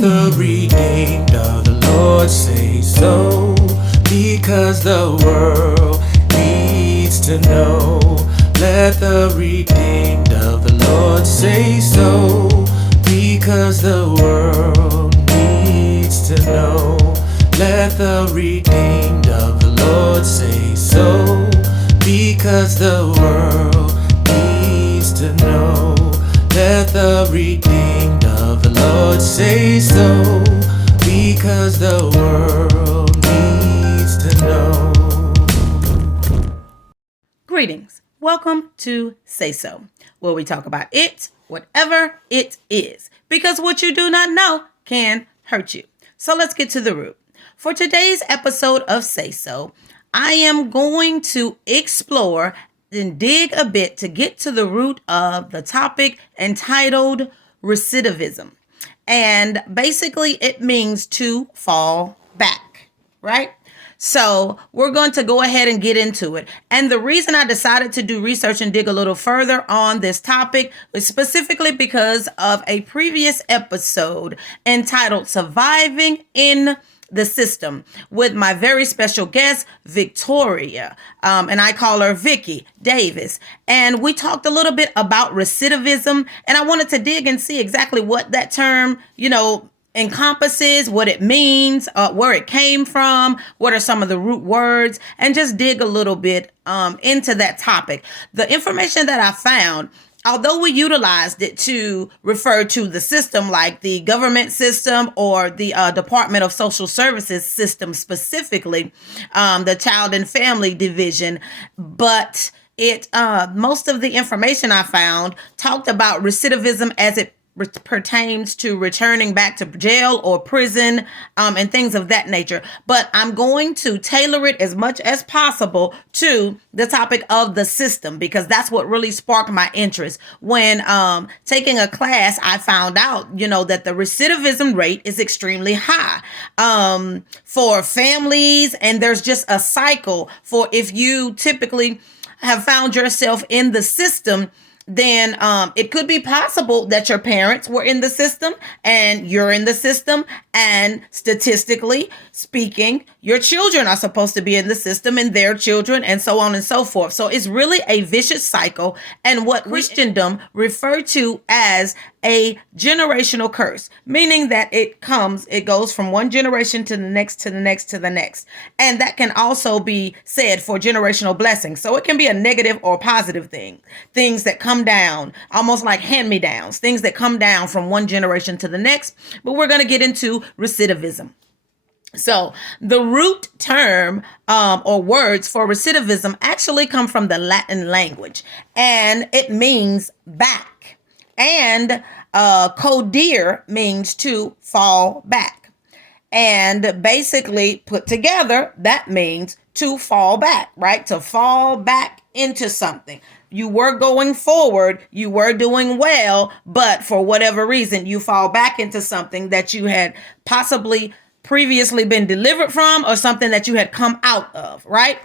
the redeemed of the Lord say so, because the world needs to know. Let the redeemed of the Lord say so, because the world needs to know. Let the redeemed of the Lord say so, because the world needs to know. Let the redeemed of the Lord say so, because the world needs to know. Greetings. Welcome to Say So, where we talk about it, whatever it is, because what you do not know can hurt you. So let's get to the root. For today's episode of Say So, I am going to explore and dig a bit to get to the root of the topic entitled Recidivism. And basically it means to fall back, right? So we're going to go ahead and get into it. And the reason I decided to do research and dig a little further on this topic was specifically because of a previous episode entitled Surviving in the System with my very special guest, Victoria. And I call her Vicky Davis. And we talked a little bit about recidivism. And I wanted to dig and see exactly what that term, encompasses, what it means, where it came from, what are some of the root words, and just dig a little bit into that topic. The information that I found, although we utilized it to refer to the system like the government system or the Department of Social Services system specifically, the Child and Family Division, but it most of the information I found talked about recidivism as it pertains to returning back to jail or prison and things of that nature. But I'm going to tailor it as much as possible to the topic of the system, because that's what really sparked my interest. When taking a class, I found out, that the recidivism rate is extremely high for families. And there's just a cycle for if you typically have found yourself in the system, then it could be possible that your parents were in the system and you're in the system. And statistically speaking, your children are supposed to be in the system and their children, and so on and so forth. So it's really a vicious cycle, and what Christendom referred to as a generational curse, meaning that it goes from one generation to the next, to the next, to the next. And that can also be said for generational blessings. So it can be a negative or positive thing, things that come down, almost like hand-me-downs, things that come down from one generation to the next. But we're going to get into recidivism. So the root term or words for recidivism actually come from the Latin language, and it means back. And codere means to fall back. And basically put together, that means to fall back, right? To fall back into something. You were going forward, you were doing well, but for whatever reason, you fall back into something that you had possibly previously been delivered from, or something that you had come out of, right?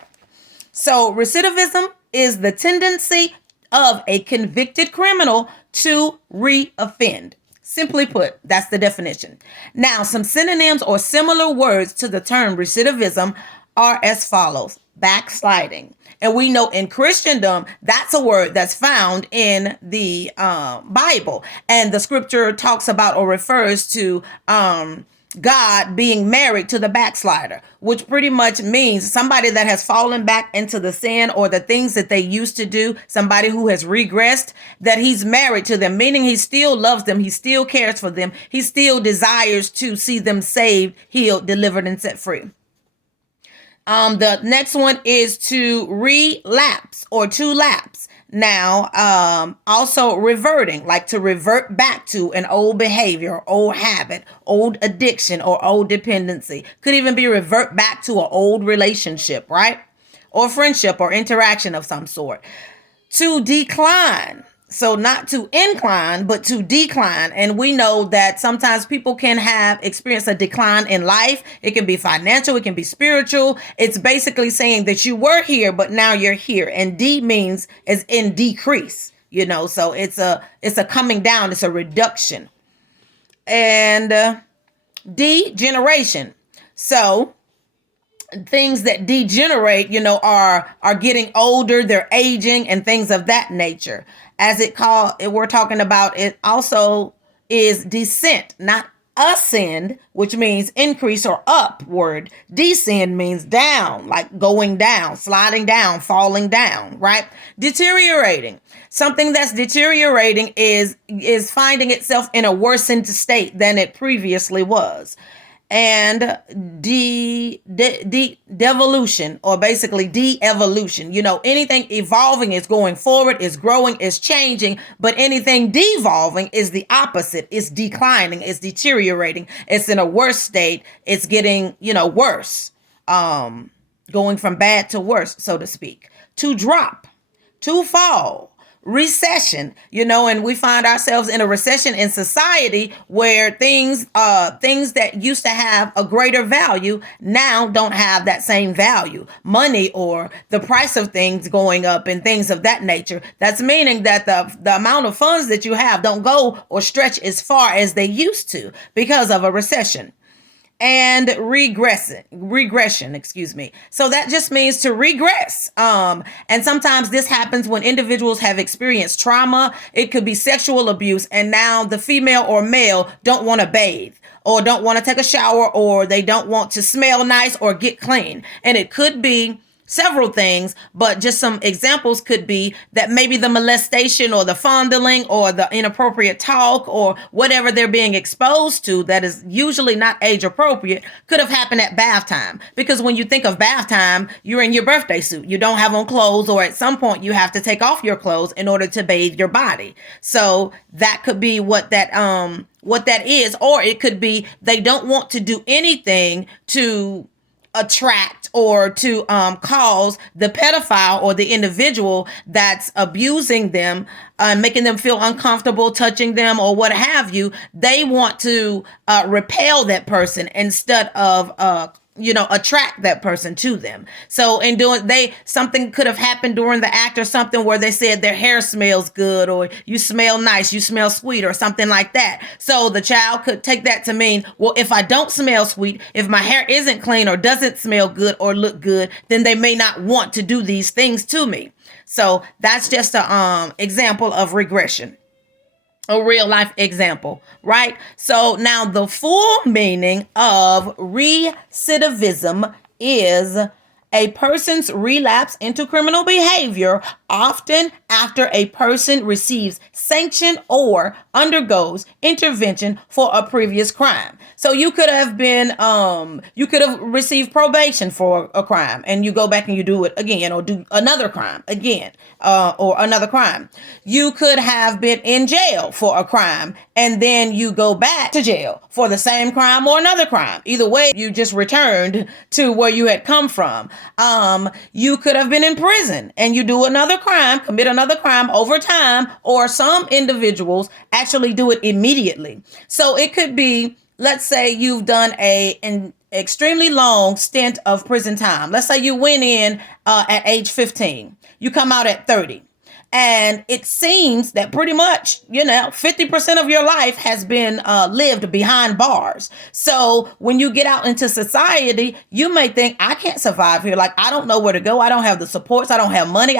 So recidivism is the tendency of a convicted criminal to re-offend. Simply put, that's the definition. Now, some synonyms or similar words to the term recidivism are as follows: backsliding. And we know in Christendom, that's a word that's found in the Bible. And the scripture talks about or refers to God being married to the backslider, which pretty much means somebody that has fallen back into the sin or the things that they used to do, somebody who has regressed, that he's married to them, meaning he still loves them, he still cares for them, he still desires to see them saved, healed, delivered, and set free. The next one is to relapse or to lapse. Now, also reverting, like to revert back to an old behavior, old habit, old addiction, or old dependency. Could even be revert back to an old relationship, right? Or friendship or interaction of some sort. To decline. So not to incline, but to decline. And we know that sometimes people can experience a decline in life. It can be financial, it can be spiritual. It's basically saying that you were here, but now you're here. And D means as in decrease, so it's a coming down, it's a reduction. And Degeneration. So things that degenerate, are getting older, they're aging, and things of that nature. We're talking about it also is descent, not ascend, which means increase or upward. Descend means down, like going down, sliding down, falling down, right? Deteriorating. Something that's deteriorating is finding itself in a worsened state than it previously was. And devolution, or basically de-evolution. Anything evolving is going forward, is growing, is changing, but anything devolving is the opposite. It's declining, it's deteriorating, it's in a worse state, it's getting, worse. Going from bad to worse, so to speak. To drop, to fall. Recession, and we find ourselves in a recession in society where things that used to have a greater value now don't have that same value. Money or the price of things going up and things of that nature. That's meaning that the amount of funds that you have don't go or stretch as far as they used to because of a recession. And regression, excuse me. So that just means to regress. And sometimes this happens when individuals have experienced trauma. It could be sexual abuse, and now the female or male don't want to bathe, or don't want to take a shower, or they don't want to smell nice or get clean. And it could be several things, but just some examples could be that maybe the molestation or the fondling or the inappropriate talk or whatever they're being exposed to that is usually not age appropriate could have happened at bath time. Because when you think of bath time, you're in your birthday suit. You don't have on clothes, or at some point you have to take off your clothes in order to bathe your body. So that could be what that is. Or it could be they don't want to do anything to attract or to cause the pedophile or the individual that's abusing them, making them feel uncomfortable, touching them, or what have you. They want to repel that person instead of attract that person to them. So in doing, something could have happened during the act or something where they said their hair smells good, or you smell nice, you smell sweet, or something like that. So the child could take that to mean, well, if I don't smell sweet, if my hair isn't clean or doesn't smell good or look good, then they may not want to do these things to me. So that's just an example of regression. A real life example, right? So now the full meaning of recidivism is a person's relapse into criminal behavior, often after a person receives sanction or undergoes intervention for a previous crime. So you could have received probation for a crime, and you go back and you do it again, or do another crime again, or another crime. You could have been in jail for a crime, and then you go back to jail for the same crime or another crime. Either way, you just returned to where you had come from. You could have been in prison and you do another crime, commit another crime over time, or some individuals actually do it immediately. So it could be, let's say you've done an extremely long stint of prison time. Let's say you went in at age 15. You come out at 30. And it seems that pretty much, 50% of your life has been lived behind bars. So when you get out into society, you may think, I can't survive here. Like, I don't know where to go. I don't have the supports. I don't have money.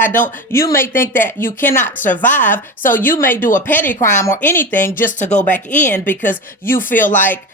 You may think that you cannot survive. So you may do a petty crime or anything just to go back in, because you feel like,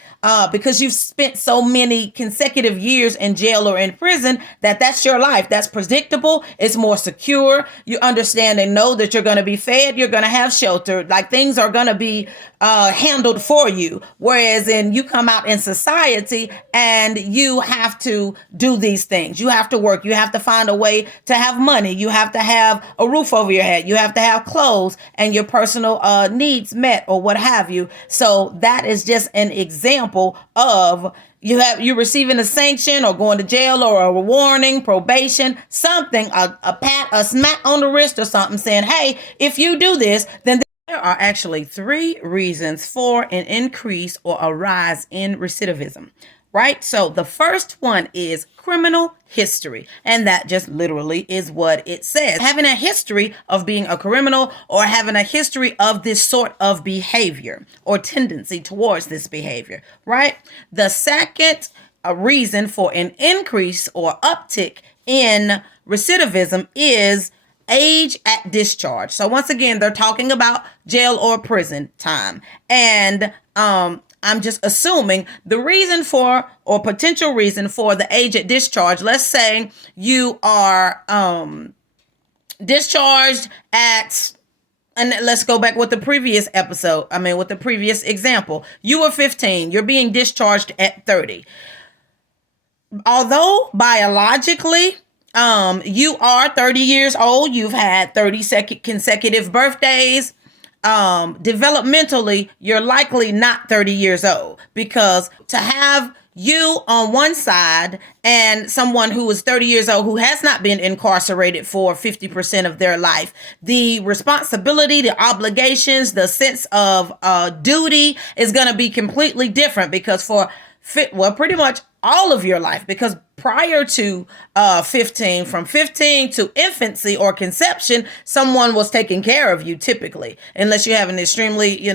because you've spent so many consecutive years in jail or in prison, that's your life. That's predictable. It's more secure. You understand and know that you're going to be fed. You're going to have shelter. Like, things are going to be handled for you. Whereas you come out in society and you have to do these things. You have to work. You have to find a way to have money. You have to have a roof over your head. You have to have clothes and your personal needs met, or what have you. So that is just an example of you receiving a sanction or going to jail, or a warning, probation, something, a smack on the wrist or something saying, hey, if you do this, then there are actually 3 reasons for an increase or a rise in recidivism. right? So the first one is criminal history. And that just literally is what it says. Having a history of being a criminal or having a history of this sort of behavior or tendency towards this behavior, right? The second reason for an increase or uptick in recidivism is age at discharge. So once again, they're talking about jail or prison time. And I'm just assuming the reason for or potential reason for the age at discharge. Let's say you are discharged at, and let's go back with the previous episode. With the previous example, you were 15, you're being discharged at 30. Although biologically, you are 30 years old, you've had 30 consecutive birthdays. Developmentally, you're likely not 30 years old, because to have you on one side and someone who is 30 years old who has not been incarcerated for 50% of their life, the responsibility, the obligations, the sense of duty is going to be completely different, because pretty much all of your life, because prior to 15, from 15 to infancy or conception, someone was taking care of you typically, unless you have an extremely,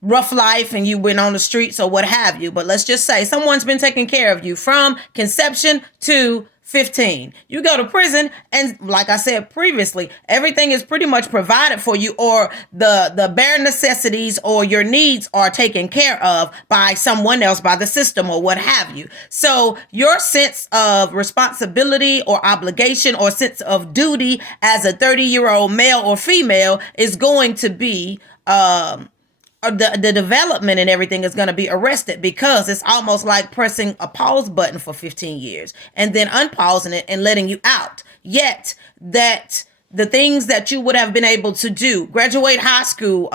rough life and you went on the streets or what have you. But let's just say someone's been taking care of you from conception to 15. You go to prison, and like I said previously, everything is pretty much provided for you, or the bare necessities or your needs are taken care of by someone else, by the system or what have you. So your sense of responsibility or obligation or sense of duty as a 30-year-old male or female is going to be the development and everything is going to be arrested, because it's almost like pressing a pause button for 15 years and then unpausing it and letting you out. Yet that the things that you would have been able to do, graduate high school,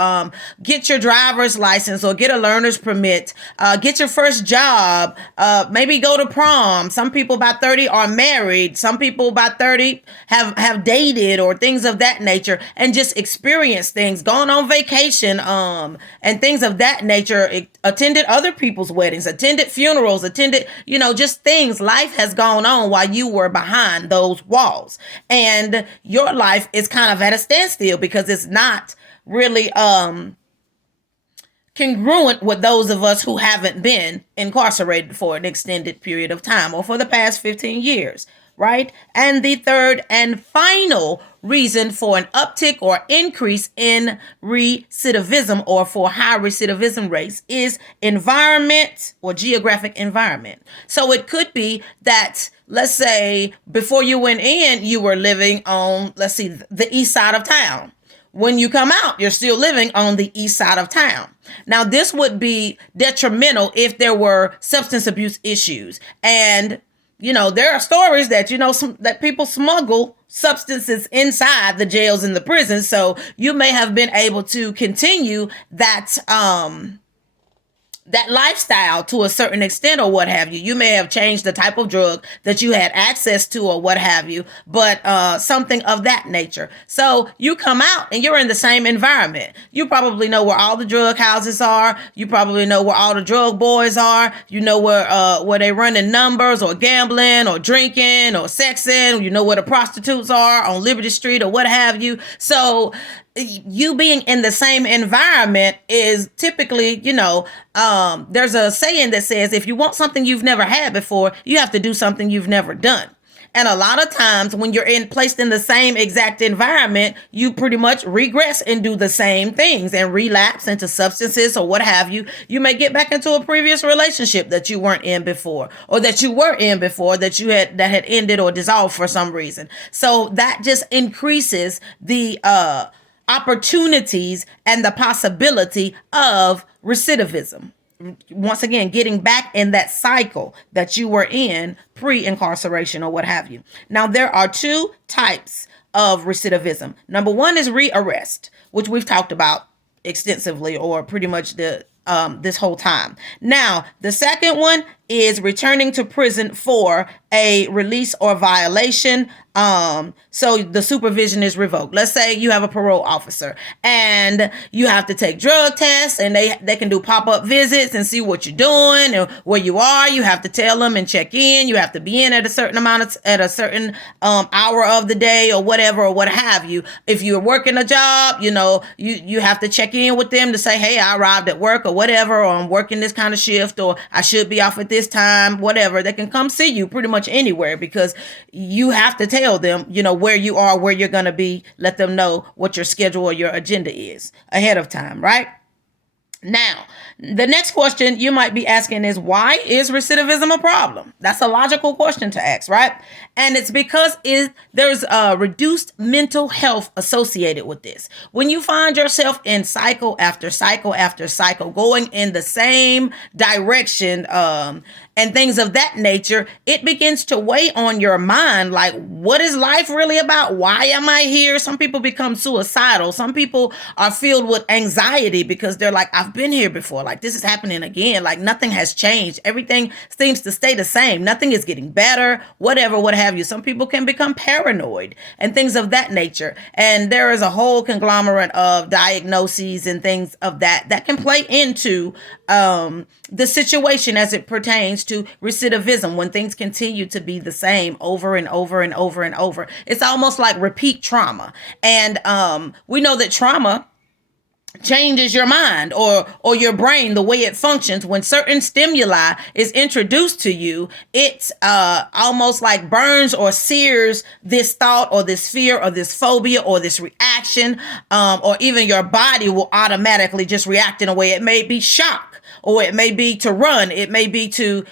get your driver's license or get a learner's permit, get your first job, maybe go to prom. Some people by 30 are married. Some people by 30 have dated or things of that nature, and just experience things, gone on vacation, and things of that nature, attended other people's weddings, attended funerals, attended, just things. Life has gone on while you were behind those walls, and your life is kind of at a standstill, because it's not really congruent with those of us who haven't been incarcerated for an extended period of time or for the past 15 years, right? And the third and final reason for an uptick or increase in recidivism, or for high recidivism rates, is environment or geographic environment. So it could be that, let's say, before you went in, you were living on, the east side of town. When you come out, you're still living on the east side of town. Now, this would be detrimental if there were substance abuse issues. And, there are stories that, that people smuggle substances inside the jails and the prisons. So you may have been able to continue that lifestyle to a certain extent or what have you. You may have changed the type of drug that you had access to or what have you, but something of that nature. So you come out and you're in the same environment. You probably know where all the drug houses are. You probably know where all the drug boys are. You know where they running numbers or gambling or drinking or sexing. You know where the prostitutes are on Liberty Street or what have you. So you being in the same environment is typically, there's a saying that says, if you want something you've never had before, you have to do something you've never done. And a lot of times when you're placed in the same exact environment, you pretty much regress and do the same things and relapse into substances or what have you. You may get back into a previous relationship that you weren't in before, or that you were in before that had ended or dissolved for some reason. So that just increases the opportunities and the possibility of recidivism. Once again, getting back in that cycle that you were in pre-incarceration or what have you. Now, there are two types of recidivism. Number one is rearrest, which we've talked about extensively or pretty much this whole time. Now, the second one is returning to prison for a release or violation. So the supervision is revoked. Let's say you have a parole officer and you have to take drug tests, and they can do pop-up visits and see what you're doing and where you are. You have to tell them and check in. You have to be in at a certain at a certain hour of the day or whatever, or what have you. If you're working a job, you have to check in with them to say, hey, I arrived at work or whatever, or I'm working this kind of shift, or I should be off at this time, whatever. They can come see you pretty much anywhere, because you have to tell them, where you are, where you're going to be, let them know what your schedule or your agenda is ahead of time, right? Now, the next question you might be asking is, why is recidivism a problem? That's a logical question to ask, right? And it's because there's a reduced mental health associated with this. When you find yourself in cycle after cycle after cycle, going in the same direction, and things of that nature, it begins to weigh on your mind. Like, what is life really about? Why am I here? Some people become suicidal. Some people are filled with anxiety because they're like, I've been here before. Like, this is happening again. Like, nothing has changed. Everything seems to stay the same. Nothing is getting better, whatever, what have you. Some people can become paranoid and things of that nature. And there is a whole conglomerate of diagnoses and things of that can play into the situation as it pertains to recidivism, when things continue to be the same over and over and over and over. It's almost like repeat trauma. And we know that trauma changes your mind or your brain, the way it functions. When certain stimuli is introduced to you, it's almost like burns or sears this thought or this fear or this phobia or this reaction, or even your body will automatically just react in a way. It may be shock, or it may be to run, it may be to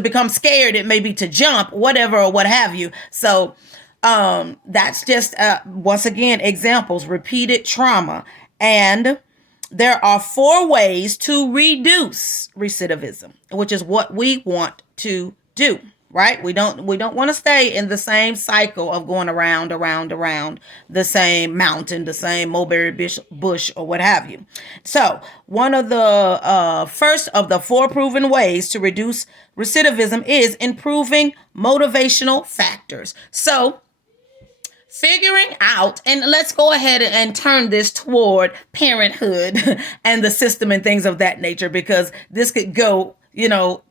become scared, it may be to jump, whatever, or what have you. So that's just once again examples, repeated trauma. And there are 4 ways to reduce recidivism, which is what we want to do, right? We don't want to stay in the same cycle of going around the same mountain, the same mulberry bush, or what have you. So one of the first of the 4 proven ways to reduce recidivism is improving motivational factors. So figuring out, and let's go ahead and turn this toward parenthood and the system and things of that nature, because this could go,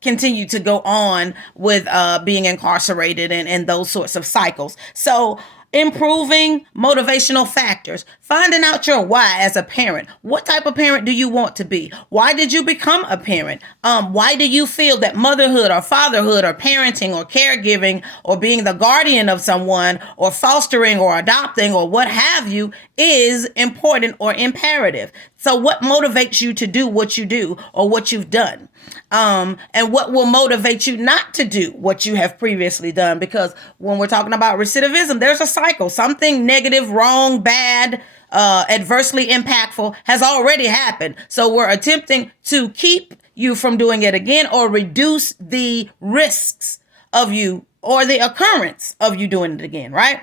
continue to go on with being incarcerated and those sorts of cycles. So improving motivational factors, finding out your why as a parent. What type of parent do you want to be? Why did you become a parent? Why do you feel that motherhood or fatherhood or parenting or caregiving or being the guardian of someone or fostering or adopting or what have you is important or imperative? So what motivates you to do what you do or what you've done? And what will motivate you not to do what you have previously done? Because when we're talking about recidivism, there's a cycle. Something negative, wrong, bad, adversely impactful has already happened. So we're attempting to keep you from doing it again, or reduce the risks of you or the occurrence of you doing it again, right?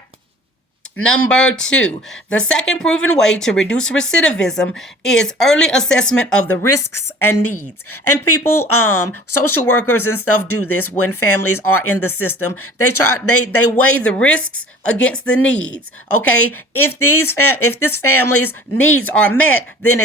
Number 2, the second proven way to reduce recidivism is early assessment of the risks and needs. And people, social workers and stuff do this when families are in the system. They weigh the risks against the needs. Okay, if this family's needs are met, then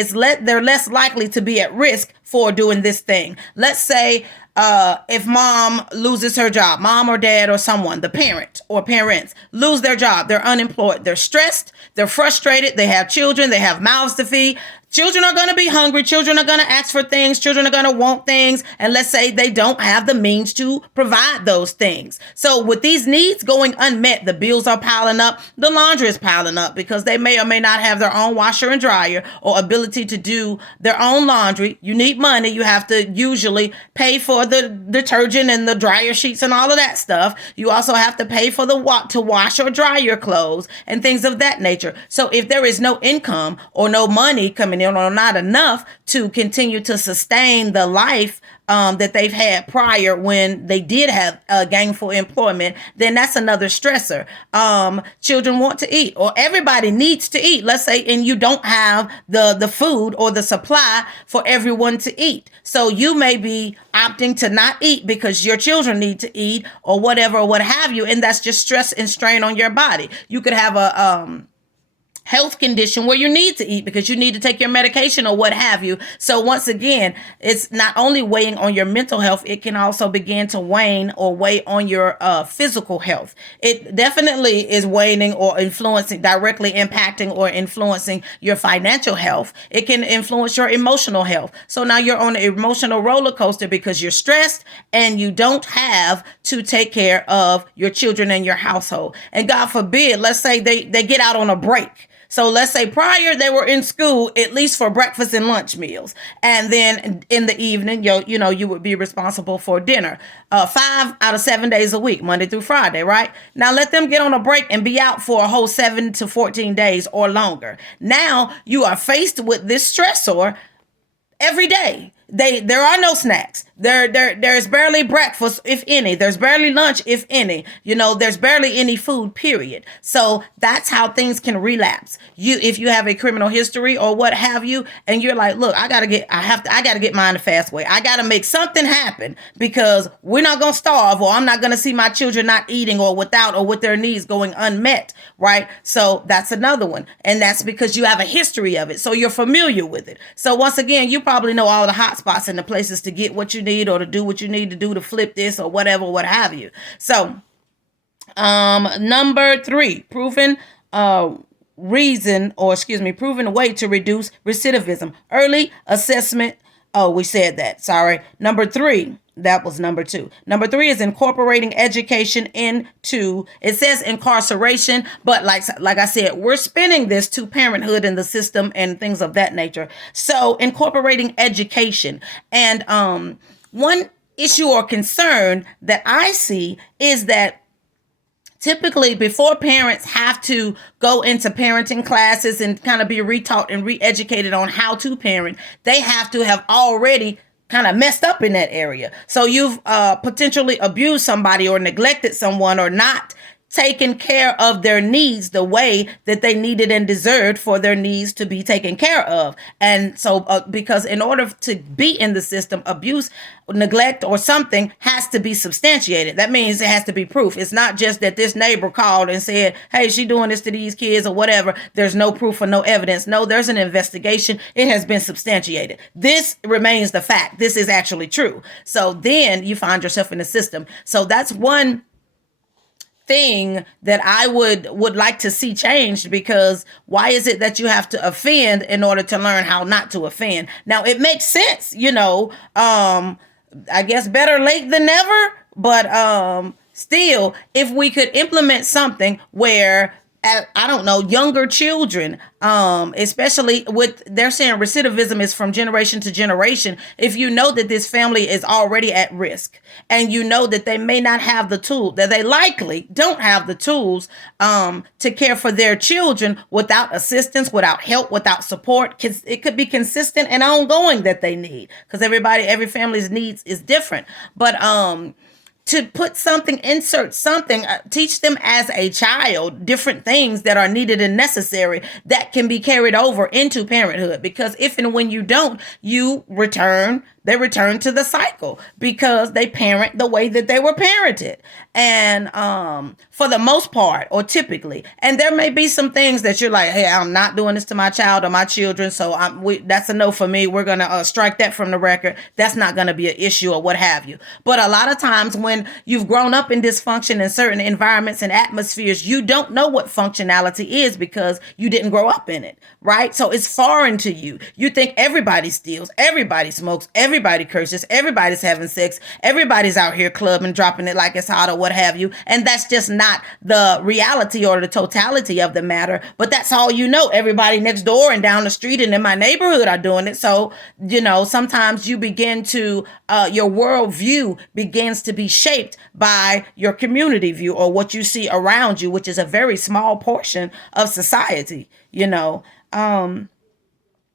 they're less likely to be at risk for doing this thing. Let's say if mom loses her job, mom or dad or someone, the parent or parents lose their job, they're unemployed, they're stressed, they're frustrated, they have children, they have mouths to feed. Children are going to be hungry. Children are going to ask for things. Children are going to want things. And let's say they don't have the means to provide those things. So with these needs going unmet, the bills are piling up. The laundry is piling up because they may or may not have their own washer and dryer or ability to do their own laundry. You need money. You have to usually pay for the detergent and the dryer sheets and all of that stuff. You also have to pay for to wash or dry your clothes and things of that nature. So if there is no income or no money coming employment or not enough to continue to sustain the life that they've had prior when they did have gainful employment, then that's another stressor. Children want to eat, or everybody needs to eat. Let's say, and you don't have the food or the supply for everyone to eat. So you may be opting to not eat because your children need to eat or whatever, or what have you. And that's just stress and strain on your body. You could have a health condition where you need to eat because you need to take your medication or what have you. So once again, it's not only weighing on your mental health, it can also begin to wane or weigh on your physical health. It definitely is waning or influencing, directly impacting or influencing your financial health. It can influence your emotional health. So now you're on an emotional roller coaster because you're stressed and you don't have to take care of your children and your household. And God forbid, let's say they get out on a break. So let's say prior they were in school at least for breakfast and lunch meals, and then in the evening, you would be responsible for dinner, 5 out of 7 days a week, Monday through Friday, right? Now let them get on a break and be out for a whole 7 to 14 days or longer. Now you are faced with this stressor every day. There are no snacks. There's barely breakfast, if any. There's barely lunch, if any. There's barely any food, period. So that's how things can relapse. If you have a criminal history or what have you, and you're like, look, I gotta get mine the fast way. I gotta make something happen because we're not gonna starve, or I'm not gonna see my children not eating or without or with their needs going unmet, right? So that's another one. And that's because you have a history of it. So you're familiar with it. So once again, you probably know all the hot spots and the places to get what you need or to do what you need to do to flip this or whatever, what have you. So number 3, proven proven way to reduce recidivism. Early assessment. Oh, we said that. Sorry. Number 3. That was number 2. Number 3 is incorporating education into, it says incarceration, but like I said, we're spinning this to parenthood in the system and things of that nature. So incorporating education. And one issue or concern that I see is that typically before parents have to go into parenting classes and kind of be retaught and re-educated on how to parent, they have to have already kind of messed up in that area. So you've potentially abused somebody or neglected someone or not taken care of their needs the way that they needed and deserved for their needs to be taken care of. And so because in order to be in the system, abuse, neglect, or something has to be substantiated. That means it has to be proof. It's not just that this neighbor called and said, hey, she doing this to these kids or whatever. There's no proof or no evidence. No, there's an investigation. It has been substantiated. This remains the fact. This is actually true. So then you find yourself in the system. So that's one thing that I would like to see changed, because why is it that you have to offend in order to learn how not to offend? Now it makes sense, I guess better late than never, but still, if we could implement something where I don't know, younger children, especially with, they're saying recidivism is from generation to generation. If you know that this family is already at risk and you know that they may not have the tool, that they likely don't have the tools to care for their children without assistance, without help, without support, it could be consistent and ongoing that they need, because every family's needs is different. But to put something, insert something, teach them as a child different things that are needed and necessary that can be carried over into parenthood. Because if and when you don't, they return to the cycle because they parent the way that they were parented. And for the most part, or typically, and there may be some things that you're like, hey, I'm not doing this to my child or my children, so that's a no for me. We're going to strike that from the record. That's not going to be an issue or what have you. But a lot of times when you've grown up in dysfunction in certain environments and atmospheres, you don't know what functionality is because you didn't grow up in it, right? So it's foreign to you. You think everybody steals, everybody smokes, everybody curses, everybody's having sex, everybody's out here clubbing, dropping it like it's hot or what have you. And that's just not the reality or the totality of the matter. But that's all you know. Everybody next door and down the street and in my neighborhood are doing it. So, sometimes you begin to, your worldview begins to be shaped by your community view or what you see around you, which is a very small portion of society,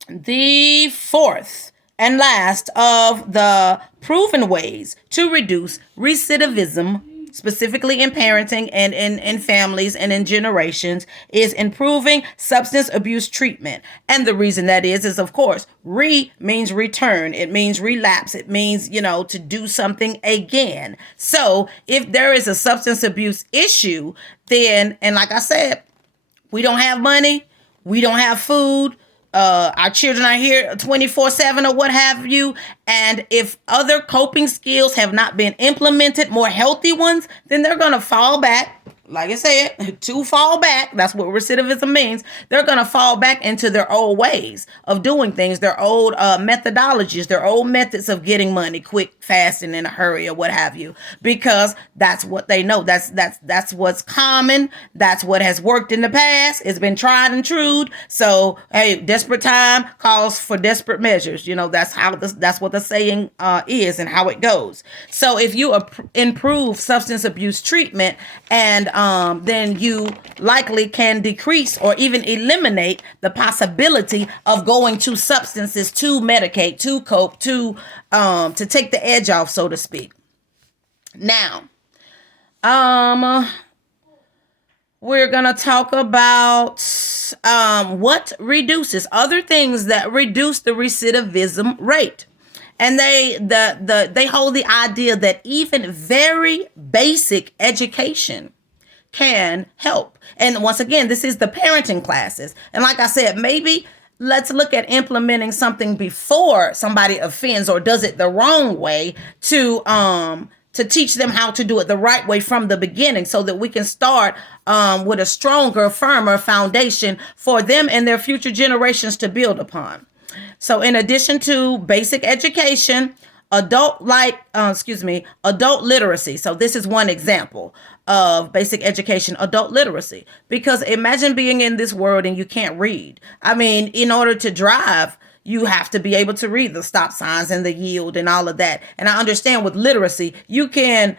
The fourth and last of the proven ways to reduce recidivism, specifically in parenting and in families and in generations, is improving substance abuse treatment. And the reason that is of course, means return. It means relapse. It means, to do something again. So if there is a substance abuse issue, then, and like I said, we don't have money, we don't have food, our children are here 24/7 or what have you. And if other coping skills have not been implemented, more healthy ones, then they're going to fall back. Like I said, to fall back, that's what recidivism means. They're going to fall back into their old ways of doing things, their old methodologies, their old methods of getting money quick, fast, and in a hurry or what have you, because that's what they know. That's what's common. That's what has worked in the past. It's been tried and true. So, hey, desperate time calls for desperate measures. That's what the saying is and how it goes. So if you improve substance abuse treatment, and then you likely can decrease or even eliminate the possibility of going to substances to medicate, to cope, to take the edge off, so to speak. Now, we're gonna talk about what reduces other things that reduce the recidivism rate. And they hold the idea that even very basic education can help. And once again, this is the parenting classes. And like I said, maybe let's look at implementing something before somebody offends or does it the wrong way, to teach them how to do it the right way from the beginning, so that we can start with a stronger, firmer foundation for them and their future generations to build upon. So in addition to basic education, adult literacy. So this is one example of basic education, adult literacy. Because imagine being in this world and you can't read. I mean, in order to drive, you have to be able to read the stop signs and the yield and all of that. And I understand with literacy, you can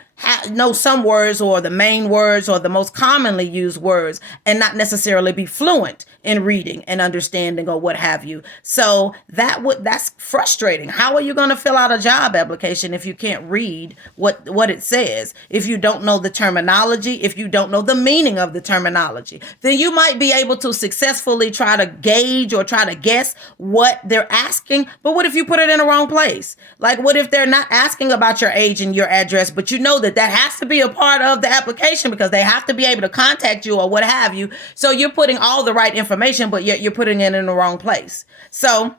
know some words or the main words or the most commonly used words and not necessarily be fluent in reading and understanding or what have you. So that's frustrating. How are you going to fill out a job application if you can't read what it says? If you don't know the terminology, if you don't know the meaning of the terminology, then you might be able to successfully try to gauge or try to guess what they're asking. But what if you put it in the wrong place? Like, what if they're not asking about your age and your address, but you know that has to be a part of the application because they have to be able to contact you or what have you. So you're putting all the right information, but yet you're putting it in the wrong place. So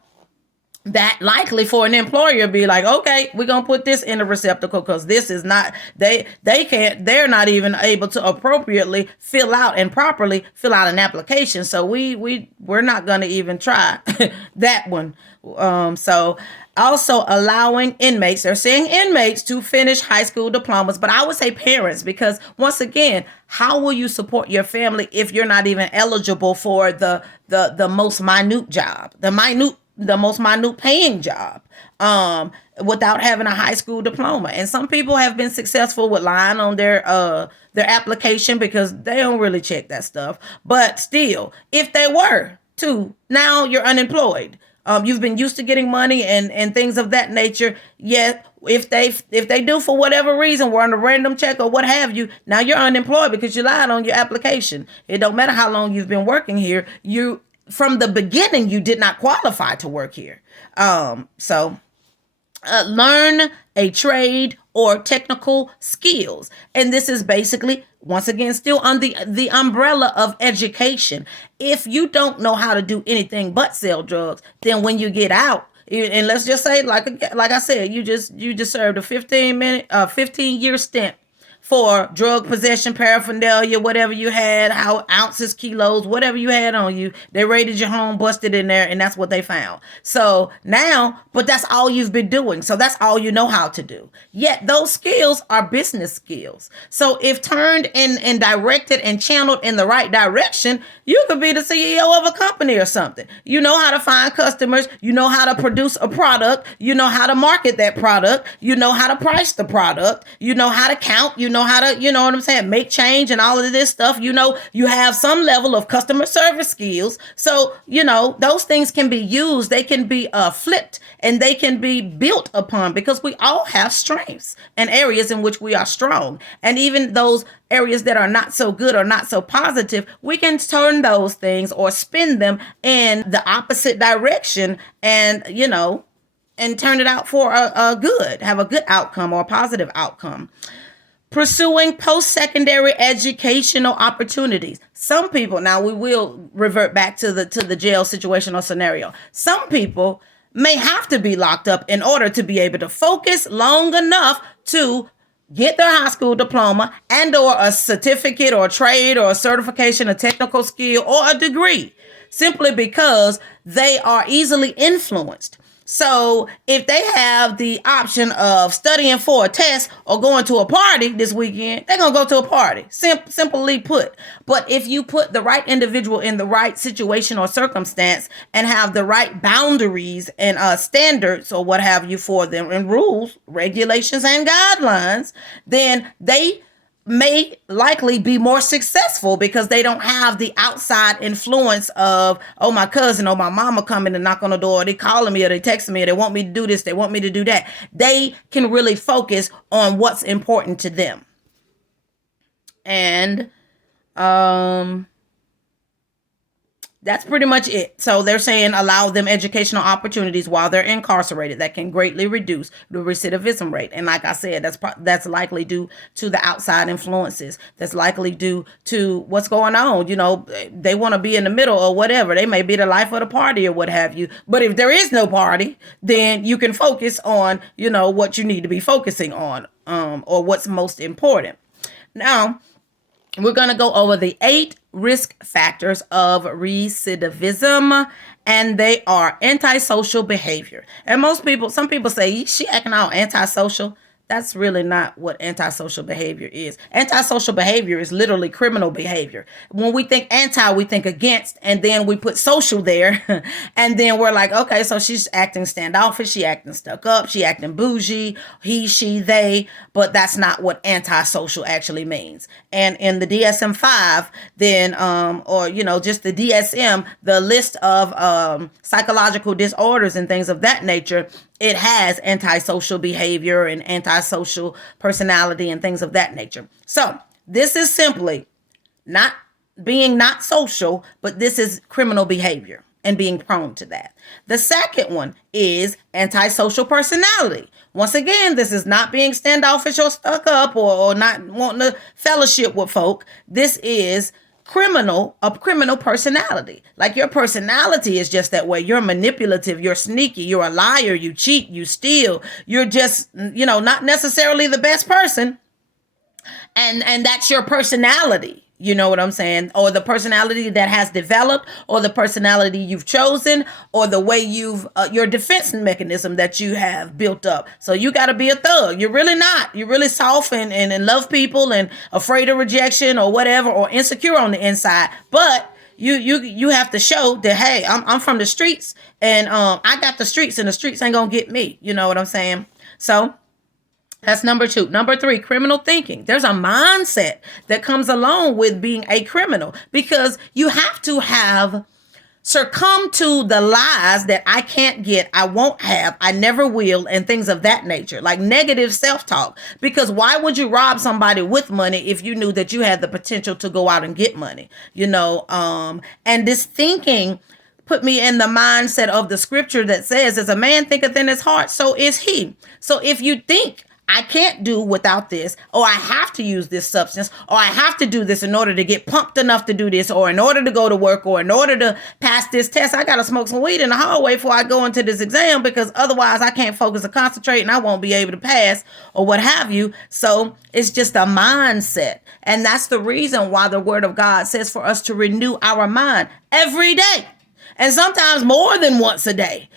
that likely for an employer be like, okay, we're going to put this in a receptacle because this is not, they're not even able to appropriately fill out and properly fill out an application. So we're not going to even try that one. So also allowing inmates, they're saying inmates, to finish high school diplomas, but I would say parents, because once again, how will you support your family if you're not even eligible for the most minute job, the most minute paying job, without having a high school diploma? And some people have been successful with lying on their application because they don't really check that stuff. But still, if they were to, now you're unemployed. You've been used to getting money and things of that nature. Yet, if they do for whatever reason, were on a random check or what have you, now you're unemployed because you lied on your application. It don't matter how long you've been working here. From the beginning, you did not qualify to work here. Learn a trade or technical skills. And this is basically, once again, still under the umbrella of education. If you don't know how to do anything but sell drugs, then when you get out, and let's just say, like I said, you just served a 15-year stint for drug possession, paraphernalia, whatever you had, how ounces, kilos, whatever you had on you. They raided your home, busted in there, and that's what they found. So now, but that's all you've been doing. So that's all you know how to do. Yet those skills are business skills. So if turned and directed and channeled in the right direction, you could be the CEO of a company or something. You know how to find customers. You know how to produce a product. You know how to market that product. You know how to price the product. You know how to count. You know how to, you know what I'm saying, make change and all of this stuff. You know, you have some level of customer service skills. So, you know, those things can be used. They can be flipped and they can be built upon, because we all have strengths and areas in which we are strong. And even those areas that are not so good or not so positive, we can turn those things or spin them in the opposite direction and, you know, and turn it out for a good, have a good outcome or a positive outcome. Pursuing post-secondary educational opportunities. Some people, now we will revert back to the jail situation or scenario. Some people may have to be locked up in order to be able to focus long enough to get their high school diploma and or a certificate or a trade or a certification, a technical skill or a degree, simply because they are easily influenced. So if they have the option of studying for a test or going to a party this weekend, they're going to go to a party, simply put. But if you put the right individual in the right situation or circumstance and have the right boundaries and standards or what have you for them, and rules, regulations, and guidelines, then they may likely be more successful, because they don't have the outside influence of, oh, my cousin or my mama coming to knock on the door, or they calling me or they texting me or they want me to do this, they want me to do that. They can really focus on what's important to them. And that's pretty much it. So they're saying allow them educational opportunities while they're incarcerated. That can greatly reduce the recidivism rate. And like I said, that's likely due to the outside influences. That's likely due to what's going on. You know, they want to be in the middle or whatever. They may be the life of the party or what have you. But if there is no party, then you can focus on, you know, what you need to be focusing on, or what's most important. Now, we're going to go over the 8 risk factors of recidivism, and they are antisocial behavior. And some people say, she acting all antisocial. That's really not what antisocial behavior is. Antisocial behavior is literally criminal behavior. When we think anti, we think against, and then we put social there. And then we're like, okay, so she's acting standoffish, she acting stuck up, she acting bougie, he, she, they, but that's not what antisocial actually means. And in the DSM-5, then, or, you know, just the DSM, the list of psychological disorders and things of that nature, it has antisocial behavior and antisocial personality and things of that nature. So this is simply not social, but this is criminal behavior and being prone to that. The second one is antisocial personality. Once again, this is not being standoffish or stuck up or not wanting to fellowship with folk. This is a criminal personality. Like, your personality is just that way. You're manipulative, you're sneaky, you're a liar, you cheat, you steal. You're just, you know, not necessarily the best person. And that's your personality. You know what I'm saying? Or the personality that has developed, or the personality you've chosen, or the way you've, your defense mechanism that you have built up. So you got to be a thug. You're really not. You're really soft and love people and afraid of rejection or whatever, or insecure on the inside. But you have to show that, hey, I'm from the streets, and I got the streets, and the streets ain't gonna get me. You know what I'm saying? So that's number 2. Number 3, criminal thinking. There's a mindset that comes along with being a criminal, because you have to have succumbed to the lies that I can't get, I won't have, I never will, and things of that nature, like negative self-talk. Because why would you rob somebody with money if you knew that you had the potential to go out and get money? You know, and this thinking put me in the mindset of the scripture that says, as a man thinketh in his heart, so is he. So if you think, I can't do without this, or I have to use this substance, or I have to do this in order to get pumped enough to do this, or in order to go to work, or in order to pass this test, I got to smoke some weed in the hallway before I go into this exam, because otherwise I can't focus or concentrate and I won't be able to pass, or what have you. So it's just a mindset. And that's the reason why the word of God says for us to renew our mind every day. And sometimes more than once a day,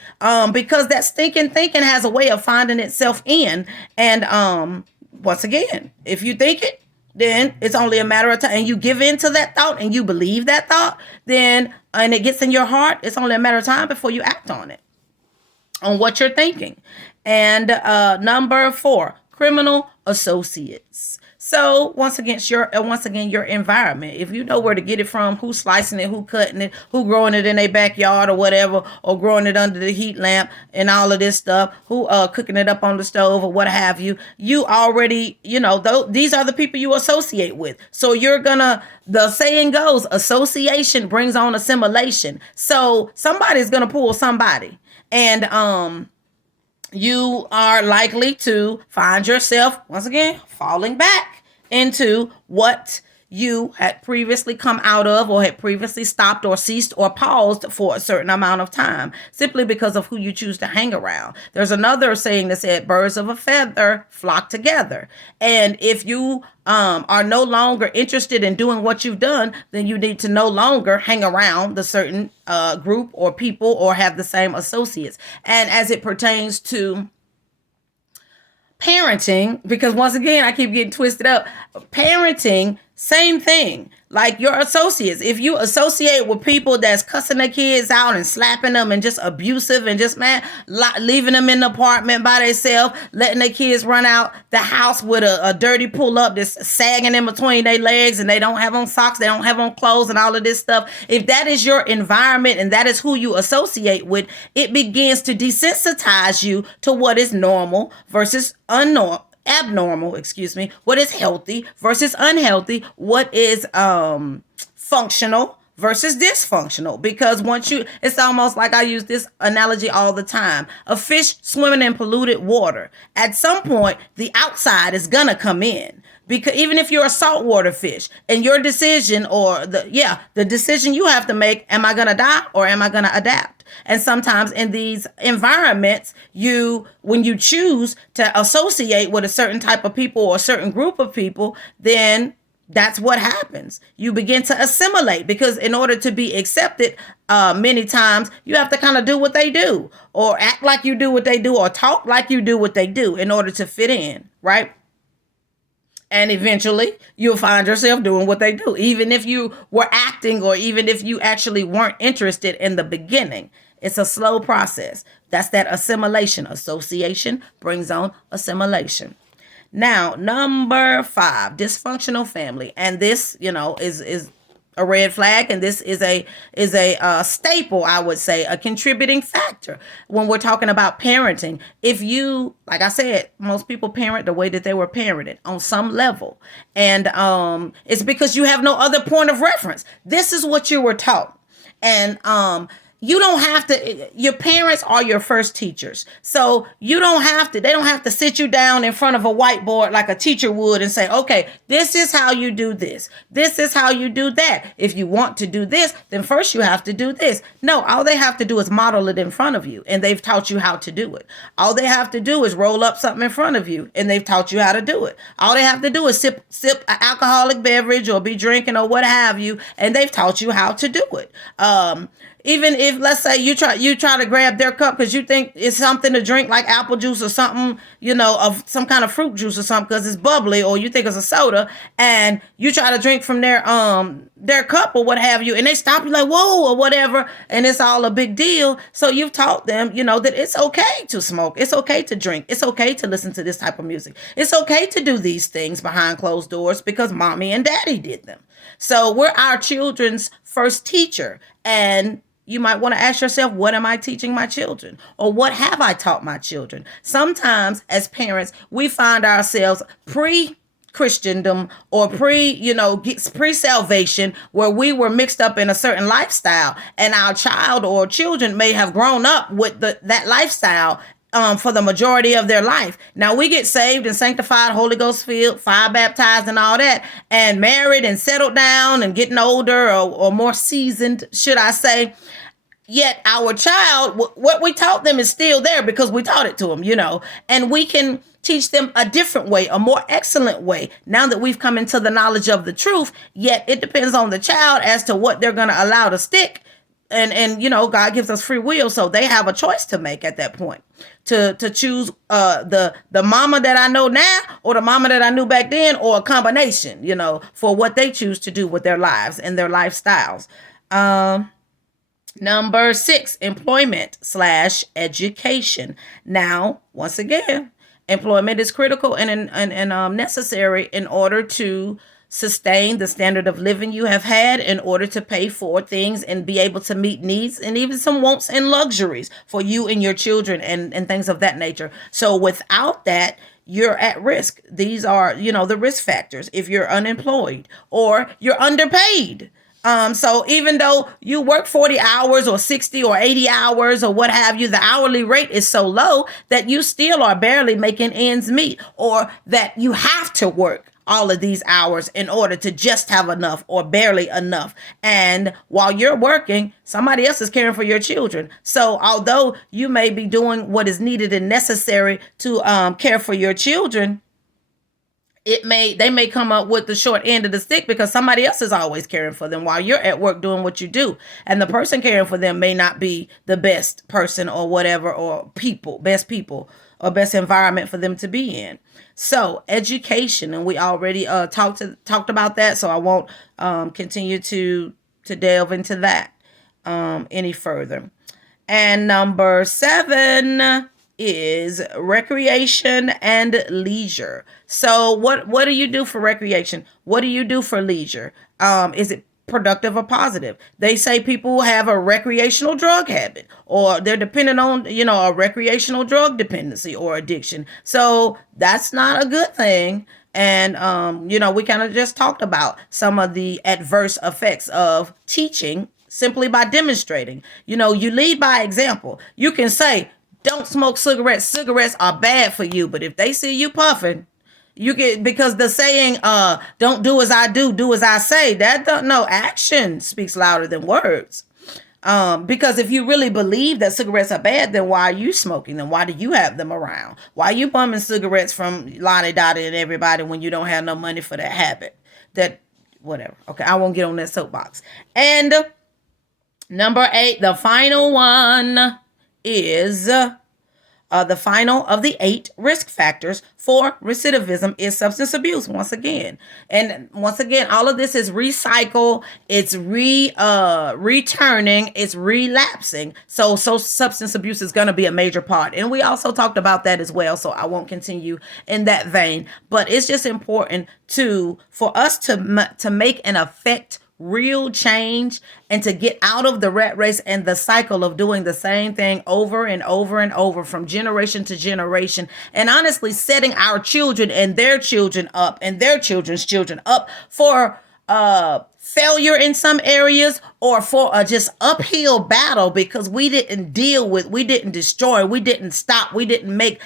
because that stinking thinking has a way of finding itself in. And once again, if you think it, then it's only a matter of time, and you give in to that thought and you believe that thought, then, and it gets in your heart, it's only a matter of time before you act on it, on what you're thinking. And number 4, criminal associates. So once again, your environment. If you know where to get it from, who's slicing it, who cutting it, who growing it in their backyard or whatever, or growing it under the heat lamp and all of this stuff, who cooking it up on the stove or what have you, you already, these are the people you associate with. So the saying goes, association brings on assimilation. So somebody's gonna pull somebody. And you are likely to find yourself, once again, falling back into what you had previously come out of, or had previously stopped or ceased or paused for a certain amount of time, simply because of who you choose to hang around. There's another saying that said, birds of a feather flock together. And if you are no longer interested in doing what you've done, then you need to no longer hang around the certain group or people or have the same associates. And as it pertains to parenting, because once again, I keep getting twisted up. Parenting, same thing. Like your associates. If you associate with people that's cussing their kids out and slapping them and just abusive and just, leaving them in the apartment by themselves, letting their kids run out the house with a dirty pull-up that's sagging in between their legs, and they don't have on socks, they don't have on clothes and all of this stuff. If that is your environment and that is who you associate with, it begins to desensitize you to what is normal versus abnormal, what is healthy versus unhealthy, what is functional versus dysfunctional. Because it's almost like I use this analogy all the time. A fish swimming in polluted water, at some point, the outside is gonna come in. Because even if you're a saltwater fish, and your decision, or the decision you have to make, am I gonna die or am I gonna adapt? And sometimes in these environments, when you choose to associate with a certain type of people or a certain group of people, then that's what happens. You begin to assimilate, because in order to be accepted, many times you have to kind of do what they do, or act like you do what they do, or talk like you do what they do in order to fit in, right? And eventually you'll find yourself doing what they do, even if you were acting, or even if you actually weren't interested in the beginning. It's a slow process. That's that assimilation. Association brings on assimilation. Now, number 5, dysfunctional family. And this, is a red flag, and this is a staple, I would say, a contributing factor when we're talking about parenting. If you, like I said, most people parent the way that they were parented on some level, and it's because you have no other point of reference. This is what you were taught, and you don't have to, your parents are your first teachers. So they don't have to sit you down in front of a whiteboard like a teacher would and say, okay, this is how you do this. This is how you do that. If you want to do this, then first you have to do this. No, all they have to do is model it in front of you, and they've taught you how to do it. All they have to do is roll up something in front of you, and they've taught you how to do it. All they have to do is sip an alcoholic beverage or be drinking or what have you, and they've taught you how to do it. Even if, let's say, you try to grab their cup because you think it's something to drink, like apple juice or something, of some kind of fruit juice or something, because it's bubbly, or you think it's a soda, and you try to drink from their cup or what have you, and they stop you like, whoa, or whatever, and it's all a big deal. So you've taught them, that it's okay to smoke, it's okay to drink, it's okay to listen to this type of music, it's okay to do these things behind closed doors because mommy and daddy did them. So we're our children's first teacher, and you might want to ask yourself, what am I teaching my children? Or what have I taught my children? Sometimes as parents, we find ourselves pre-Christendom or pre-salvation, where we were mixed up in a certain lifestyle, and our child or children may have grown up with that lifestyle for the majority of their life. Now we get saved and sanctified, Holy Ghost filled, fire baptized and all that, and married and settled down and getting older or more seasoned, should I say. Yet our child, what we taught them is still there because we taught it to them, and we can teach them a different way, a more excellent way, now that we've come into the knowledge of the truth. Yet it depends on the child as to what they're going to allow to stick. And God gives us free will, so they have a choice to make at that point to choose the mama that I know now or the mama that I knew back then, or a combination, for what they choose to do with their lives and their lifestyles. Number 6, employment / education. Now, once again, Employment is critical and necessary in order to sustain the standard of living you have had, in order to pay for things and be able to meet needs and even some wants and luxuries for you and your children and things of that nature. So without that, you're at risk. These are, the risk factors if you're unemployed or you're underpaid. So even though you work 40 hours or 60 or 80 hours or what have you, the hourly rate is so low that you still are barely making ends meet, or that you have to work all of these hours in order to just have enough or barely enough. And while you're working, somebody else is caring for your children. So although you may be doing what is needed and necessary to care for your children, they may come up with the short end of the stick because somebody else is always caring for them while you're at work doing what you do. And the person caring for them may not be the best person or whatever, or best people or best environment for them to be in. So education, and we already talked about that, so I won't continue to delve into that any further. And number 7 is recreation and leisure. So what do you do for recreation? What do you do for leisure? Is it productive or positive? They say people have a recreational drug habit, or they're dependent on, a recreational drug dependency or addiction. So that's not a good thing. And, we kind of just talked about some of the adverse effects of teaching simply by demonstrating. You lead by example. You can say, don't smoke cigarettes. Cigarettes are bad for you. But if they see you puffing, because the saying, don't do as I do as I say, action speaks louder than words. Because if you really believe that cigarettes are bad, then why are you smoking them? Why do you have them around? Why are you bumming cigarettes from Lottie Dottie and everybody when you don't have no money for that habit? Whatever. Okay, I won't get on that soapbox. And number 8, the final one, is the final of the 8 risk factors for recidivism is substance abuse. Once again, all of this is recycle. It's returning. It's relapsing. So substance abuse is going to be a major part, and we also talked about that as well. So I won't continue in that vein. But it's just important for us to make an effect. Real change, and to get out of the rat race and the cycle of doing the same thing over and over and over from generation to generation, and honestly setting our children and their children up and their children's children up for failure in some areas, or for a just uphill battle because we didn't destroy, we didn't stop, we didn't make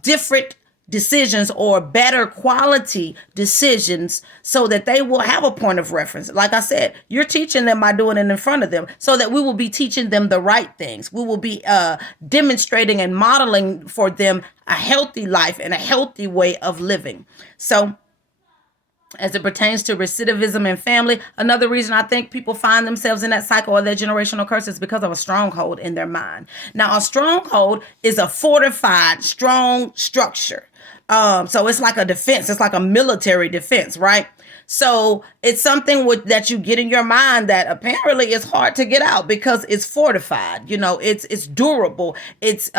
different decisions or better quality decisions so that they will have a point of reference. Like I said, you're teaching them by doing it in front of them, so that we will be teaching them the right things. We will be demonstrating and modeling for them a healthy life and a healthy way of living. So as it pertains to recidivism and family, another reason I think people find themselves in that cycle or their generational curse is because of a stronghold in their mind. Now, a stronghold is a fortified, strong structure. So it's like a defense. It's like a military defense, right? So it's something that you get in your mind that apparently is hard to get out because it's fortified. It's durable. It's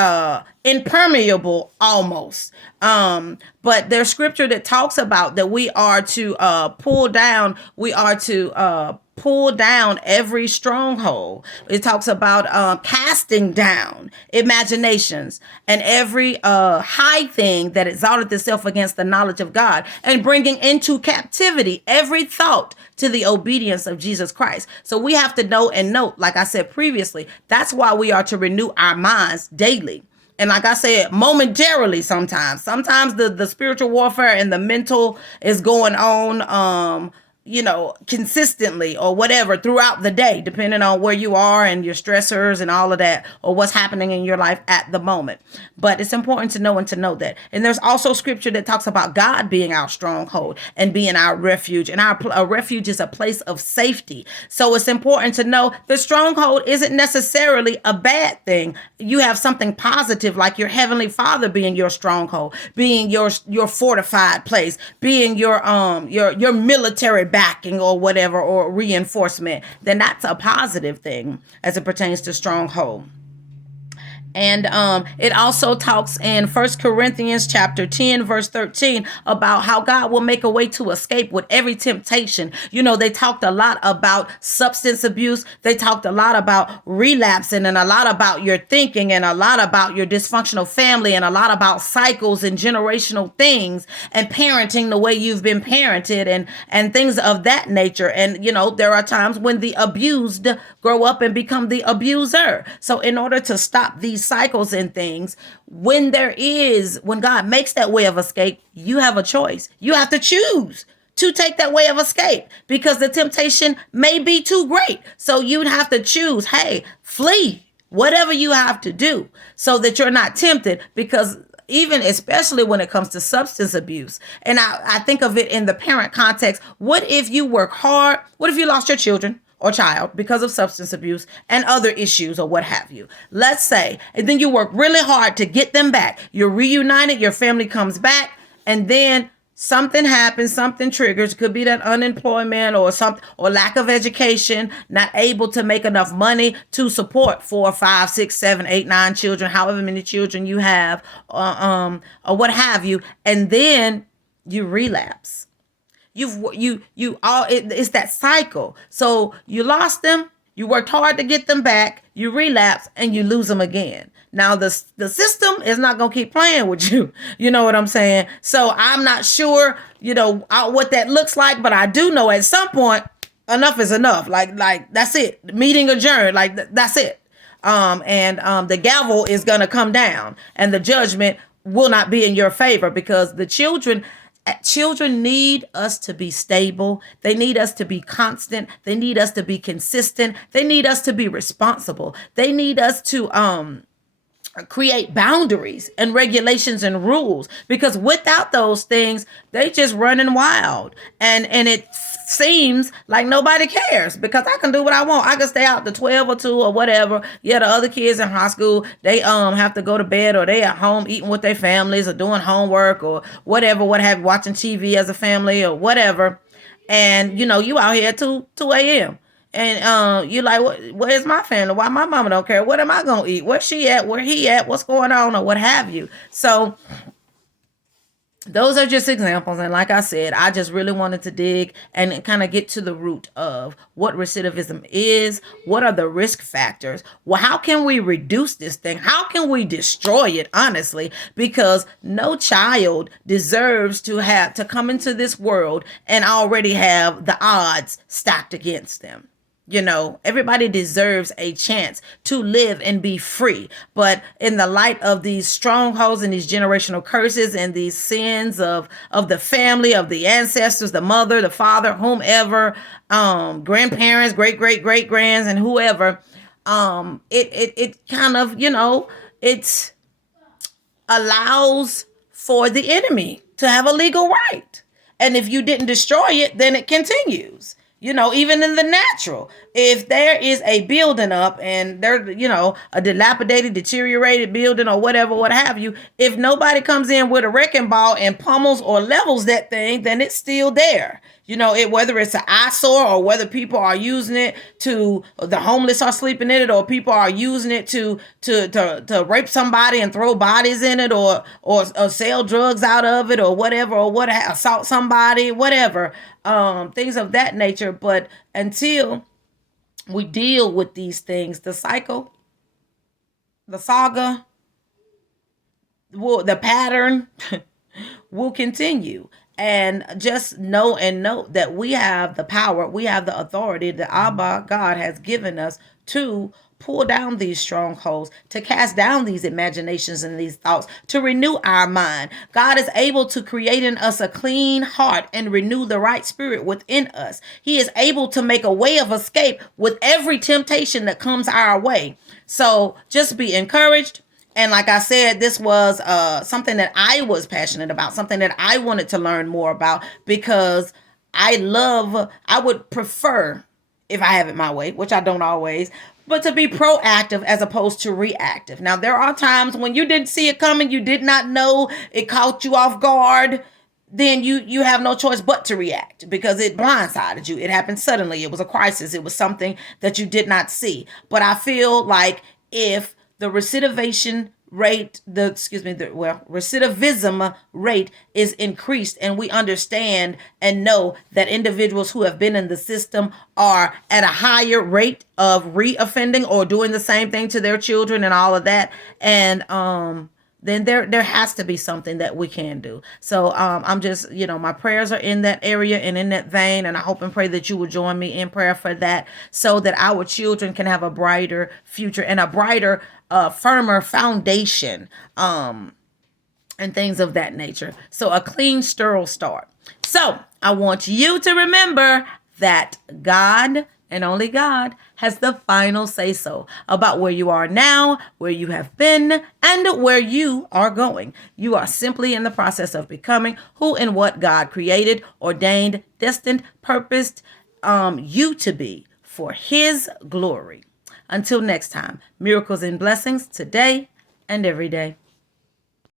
impermeable almost. But there's scripture that talks about that we are to pull down. We are to pull down every stronghold. It talks about casting down imaginations and every high thing that exalteth itself against the knowledge of God, and bringing into captivity every thought to the obedience of Jesus Christ. So we have to know and note, like I said previously, that's why we are to renew our minds daily. And like I said, momentarily sometimes the spiritual warfare and the mental is going on, consistently or whatever throughout the day, depending on where you are and your stressors and all of that, or what's happening in your life at the moment. But it's important to know and to know that. And there's also scripture that talks about God being our stronghold and being our refuge. And our refuge is a place of safety. So it's important to know the stronghold isn't necessarily a bad thing. You have something positive like your heavenly Father being your stronghold, being your fortified place, being your military backing or whatever, or reinforcement. Then that's a positive thing as it pertains to stronghold. And it also talks in 1 Corinthians chapter 10, verse 13, about how God will make a way to escape with every temptation. You know, they talked a lot about substance abuse. They talked a lot about relapsing, and a lot about your thinking, and a lot about your dysfunctional family, and a lot about cycles and generational things, and parenting the way you've been parented, and things of that nature. And, you know, there are times when the abused grow up and become the abuser. So in order to stop these cycles and things, when God makes that way of escape, you have a choice. You have to choose to take that way of escape, because the temptation may be too great. So you'd have to choose, hey, flee, whatever you have to do so that you're not tempted, because even especially when it comes to substance abuse. And I think of it in the parent context. What if you work hard? What if you lost your children or child because of substance abuse and other issues or what have you? Let's say, and then you work really hard to get them back. You're reunited, your family comes back, and then something happens, something triggers. It could be that unemployment or something, or lack of education, not able to make enough money to support 4, 5, 6, 7, 8, 9 children, however many children you have, or what have you, and then you relapse. It's that cycle. So you lost them, you worked hard to get them back, you relapse, and you lose them again. Now the system is not going to keep playing with you. You know what I'm saying? So I'm not sure, what that looks like, but I do know at some point enough is enough. Like that's it. The meeting adjourned. Like that's it. And the gavel is going to come down, and the judgment will not be in your favor, because the children need us to be stable. They need us to be constant. They need us to be consistent. They need us to be responsible. They need us to create boundaries and regulations and rules, because without those things, they just running wild. And it seems like nobody cares, because I can do what I want. I can stay out to 12 or 2 or whatever. Yeah, the other kids in high school, they have to go to bed, or they at home eating with their families, or doing homework, or whatever, watching TV as a family or whatever. And you out here at 2 a.m. And you like, where's my family? Why my mama don't care? What am I gonna eat? Where's she at? Where he at? What's going on? Or what have you. So those are just examples. And like I said, I just really wanted to dig and kind of get to the root of what recidivism is. What are the risk factors? Well, how can we reduce this thing? How can we destroy it, honestly? Because no child deserves to come into this world and already have the odds stacked against them. Everybody deserves a chance to live and be free. But in the light of these strongholds and these generational curses and these sins of the family, of the ancestors, the mother, the father, whomever, grandparents, great grands, and whoever, it kind of, it allows for the enemy to have a legal right. And if you didn't destroy it, then it continues. Even in the natural, if there is a building up and there's, a dilapidated, deteriorated building or whatever, what have you, if nobody comes in with a wrecking ball and pummels or levels that thing, then it's still there. Whether it's an eyesore, or whether people are using it the homeless are sleeping in it, or people are using it to rape somebody and throw bodies in it, or sell drugs out of it, or whatever, or assault somebody, whatever, things of that nature. But until we deal with these things, the cycle, the saga, the pattern will continue. And just know and note that we have the power, we have the authority that Abba, God, has given us to pull down these strongholds, to cast down these imaginations and these thoughts, to renew our mind. God is able to create in us a clean heart and renew the right spirit within us. He is able to make a way of escape with every temptation that comes our way. So just be encouraged. And like I said, this was something that I was passionate about, something that I wanted to learn more about, because I would prefer, if I have it my way, which I don't always, but to be proactive as opposed to reactive. Now, there are times when you didn't see it coming, you did not know, it caught you off guard, then you have no choice but to react, because it blindsided you. It happened suddenly. It was a crisis. It was something that you did not see. But I feel like if the recidivism rate is increased, and we understand and know that individuals who have been in the system are at a higher rate of reoffending or doing the same thing to their children and all of that. And then there has to be something that we can do. So I'm just, my prayers are in that area and in that vein, and I hope and pray that you will join me in prayer for that, so that our children can have a brighter future and a brighter, firmer foundation, and things of that nature. So a clean, sterile start. So I want you to remember that God and only God has the final say so about where you are now, where you have been, and where you are going. You are simply in the process of becoming who and what God created, ordained, destined, purposed you to be for His glory. Until next time, miracles and blessings today and every day.